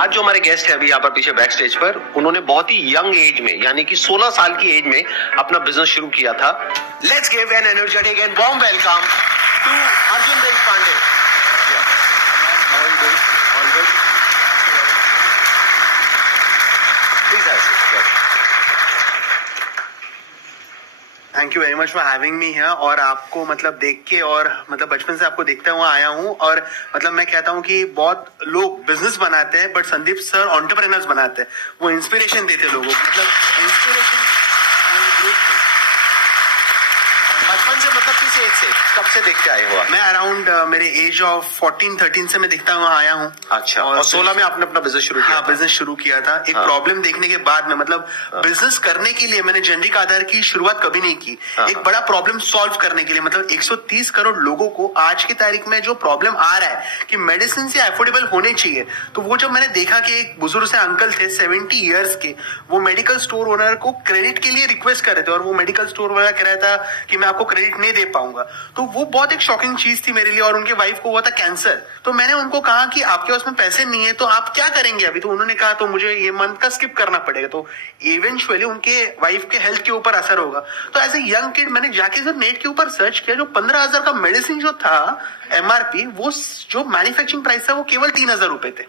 आज जो हमारे गेस्ट है अभी यहाँ पर पीछे बैक स्टेज पर, उन्होंने बहुत ही यंग एज में यानी कि 16 साल की एज में अपना बिजनेस शुरू किया था। Let's give an energetic and warm welcome to Arjun Deshpande. Thank you very much for having me here. और आपको मतलब देख के और मतलब बचपन से आपको देखता हुआ आया हूँ और मतलब मैं कहता हूँ कि बहुत लोग बिजनेस बनाते हैं बट संदीप सर एंटरप्रेन्योर्स बनाते हैं। वो इंस्पिरेशन देते लोगों को, मतलब इंस्पिरेशन बचपन से मतलब किस एज से, कब से देखते आए हो? मैं अराउंड मेरे एज ऑफ 14-13 से मैं देखता हुआ आया हूँ। अच्छा, और 16 में आपने अपना बिजनेस शुरू किया? हाँ, बिजनेस शुरू किया था। एक प्रॉब्लम देखने के बाद में मतलब बिजनेस करने के लिए मैंने जेनरिक आधार की शुरुआत कभी नहीं की। एक बड़ा प्रॉब्लम सॉल्व करने के लिए, मतलब 130 करोड़ लोगों को आज की तारीख में जो प्रॉब्लम आ रहा है कि मेडिसिन से अफोर्डेबल होने चाहिए, तो वो जब मैंने देखा कि एक बुजुर्ग से अंकल थे 70 इयर्स के, वो मेडिकल स्टोर ओनर को क्रेडिट के लिए रिक्वेस्ट कर रहे थे और वो मेडिकल स्टोर वाला कह रहा था कि मैं आपको क्रेडिट नहीं दे पाऊंगा, तो वो बहुत एक शॉकिंग चीज थी मेरे लिए। और उनके वाइफ को हुआ था कैंसर, तो मैंने उनको कहा कि आपके पास में पैसे नहीं है तो आप क्या करेंगे अभी? तो उन्होंने कहा तो मुझे ये मंथ का स्किप करना पड़ेगा, तो इवेंचुअली उनके वाइफ के हेल्थ के ऊपर असर होगा। तो एज ए यंग किड मैंने जाके सर नेट के ऊपर सर्च किया, जो 15,000 का मेडिसिन जो था MRP, वो जो मैन्युफैक्चरिंग प्राइस था वो केवल 3,000 रुपए थे।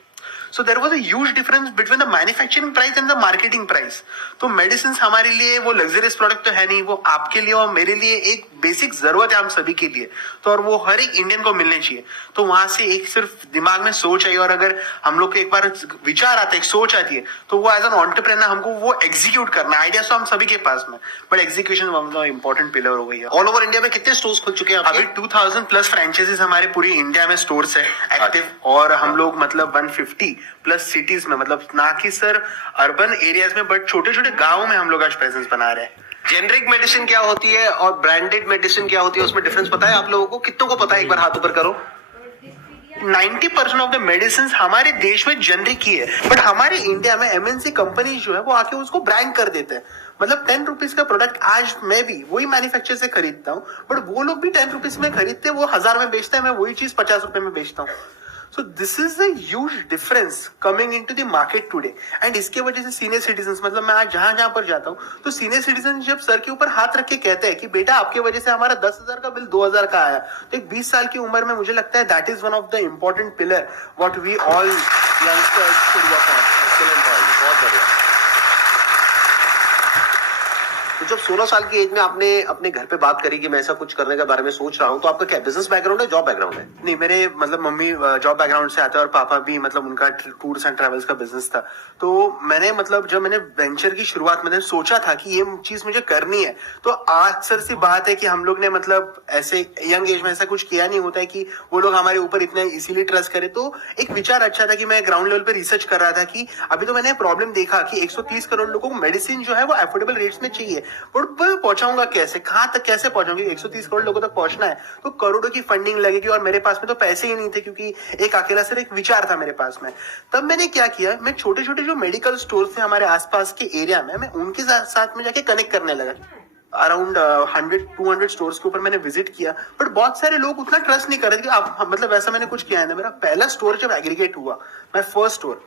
So there was a huge difference between the manufacturing price and the marketing price. तो मेडिसिन हमारे लिए वो लग्जरियस प्रोडक्ट तो है नहीं, वो आपके लिए और मेरे लिए एक बेसिक जरूरत है हम सभी के लिए, तो और वो हर एक इंडियन को मिलने चाहिए। तो वहां से एक सिर्फ दिमाग में सोच आई, और अगर हम लोग को एक बार विचार आता है, एक सोच आती है, तो वो एज एन एंटरप्रेन्योर हमको वो एग्जीक्यूट करना। आइडिया तो हम सभी के पास में, but execution one of the important pillar हो गई है। ऑल ओवर इंडिया में कितने स्टोर्स खुल चुके हैं अभी 2000 प्लस फ्रेंचाइजीज हमारे पूरी इंडिया में स्टोर्स है एक्टिव, और हम लोग मतलब 150 प्लस सिटीज में, मतलब ना कि सर अर्बन एरियाज में बट छोटे छोटे गांवों में हम लोग आज प्रेजेंस बना रहे हैं। जेनरिक मेडिसिन क्या होती है और ब्रांडेड मेडिसिन क्या होती है, उसमें डिफरेंस पता है आप लोगों को? कितनों को पता है? एक बार हाथ ऊपर करो। 90% ऑफ द मेडिसिन हमारे देश में जेनरिक ही है, बट हमारे इंडिया में MNC कंपनी जो है वो आके उसको ब्रांड कर देते हैं। मतलब 10 रुपीज का प्रोडक्ट आज मैं भी वही मैन्युफैक्चर से खरीदता हूँ, बट वो लोग भी 10 रुपीज में खरीदते हैं, वो 1000 में बेचते हैं, मैं वही चीज 50 रुपए में बेचता हूँ। So this is a huge difference coming into the market today, and इसके वजह से सीनियर सिटीजन, मतलब मैं आज जहां जहां पर जाता हूँ तो सीनियर सिटीजन जब सर के ऊपर हाथ रख के कहते हैं कि बेटा आपके वजह से हमारा 10,000 का बिल 2,000 का आया, तो एक 20 साल की उम्र में मुझे लगता है that is one of the important pillar what we all youngsters should work on. Excellent point, बहुत बढ़िया। तो जब 16 साल की एज में आपने अपने घर पे बात करी कि मैं ऐसा कुछ करने के बारे में सोच रहा हूँ, तो आपका क्या बिजनेस बैकग्राउंड है, जॉब बैकग्राउंड है? नहीं, मेरे मतलब मम्मी जॉब बैकग्राउंड से आते हैं और पापा भी मतलब उनका टूर्स एंड ट्रैवल्स का बिजनेस था। तो मैंने मतलब जब मैंने वेंचर की शुरुआत मैंने सोचा था कि ये चीज मुझे करनी है, तो आज सर सी बात है कि हम लोग ने मतलब ऐसे यंग एज में ऐसा कुछ किया नहीं होता है कि वो लोग हमारे ऊपर इतना इसीलिए ट्रस्ट करे। तो एक विचार अच्छा था कि मैं ग्राउंड लेवल पे रिसर्च कर रहा था कि अभी तो मैंने प्रॉब्लम देखा कि 130 करोड़ लोगों को मेडिसिन जो है वो अफोर्डेबल रेट्स में चाहिए, बट पहुंचाऊंगा कैसे, कहां तक कैसे पहुंचाऊंगी? 130 करोड़ लोगों तक पहुंचना है तो करोड़ों की फंडिंग लगेगी, और मेरे पास में तो पैसे ही नहीं थे, क्योंकि एक अकेला सिर्फ एक विचार था मेरे पास में। तब मैंने क्या किया, मैं छोटे छोटे जो मेडिकल स्टोर थे हमारे आसपास के एरिया में, मैं उनके साथ में जाके कनेक्ट करने लगा। अराउंड 100-200 स्टोर्स के ऊपर मैंने विजिट किया, बट बहुत सारे लोग उतना ट्रस्ट नहीं कर रहे थे कि आप मतलब वैसा मैंने कुछ किया है। मेरा पहला स्टोर जब एग्रीगेट हुआ, माय फर्स्ट स्टोर,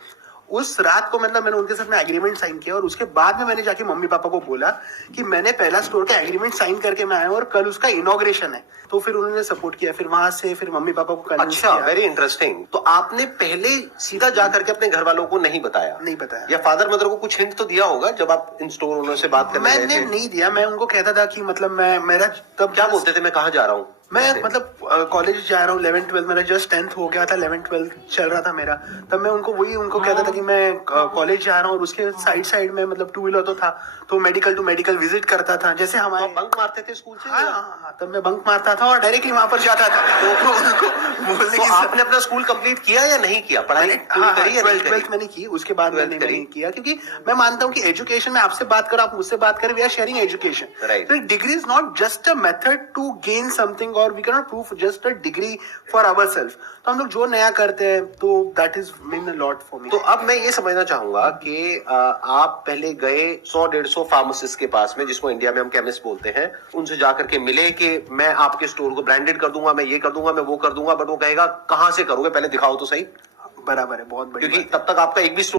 उस रात को मतलब मैंने उनके साथ में एग्रीमेंट साइन किया, और उसके बाद में मैंने जाके मम्मी पापा को बोला कि मैंने पहला स्टोर का एग्रीमेंट साइन करके मैं आया हूं और कल उसका इनॉग्रेशन है। तो फिर उन्होंने सपोर्ट किया, फिर वहां से फिर मम्मी पापा को कन्विंस किया। Very interesting. तो आपने पहले सीधा जा करके अपने घर वालों को नहीं बताया? नहीं बताया। या फादर मदर को कुछ हिंट तो दिया होगा जब आप इन स्टोर ओनर से बात करने मैंने नहीं दिया। मैं उनको कहता था कि मतलब मैं मेरा तब क्या बोलते थे, मैं कहाँ जा रहा हूँ? मैं मतलब कॉलेज जा रहा हूँ, 11th-12 मेरा जस्ट 10th हो गया था, 11th-12 चल रहा था मेरा। तब मैं उनको कहता था कि मैं कॉलेज जा रहा हूँ, और उसके साइड में मतलब 2 व्हीलर तो था, तो मेडिकल टू मेडिकल विजिट करता था। जैसे हमारे बंक मारते थे स्कूल से? हाँ, तब मैं बंक मारता था और डायरेक्टली वहां पर जाता था। तो उनको बोलने की आपने अपना स्कूल कंप्लीट किया या नहीं किया? पढ़ाई करी? 12th मैंने की, उसके बाद मैंने नहीं किया, क्योंकि मैं मानता हूँ कि एजुकेशन में आपसे बात करो, आप मुझसे बात करें, we are sharing education. Degree is not just a method to gain something, और we can not prove just a degree for ourself. तो हम लोग जो नया करते हैं तो that is mean a lot for me. तो अब मैं ये समझना चाहूंगा कि आप पहले गए 100-150 फार्मासिस्ट के पास में, जिसको इंडिया में हम केमिस्ट बोलते हैं, उनसे जाकर के मिले कि मैं आपके स्टोर को ब्रांडेड कर दूंगा, मैं ये कर दूंगा, मैं वो कर दूंगा, बट वो कहेगा कहां से करोगे, पहले दिखाओ तो सही। बराबर है, बहुत बड़ी क्योंकि बात है। तब तक आपका एक भी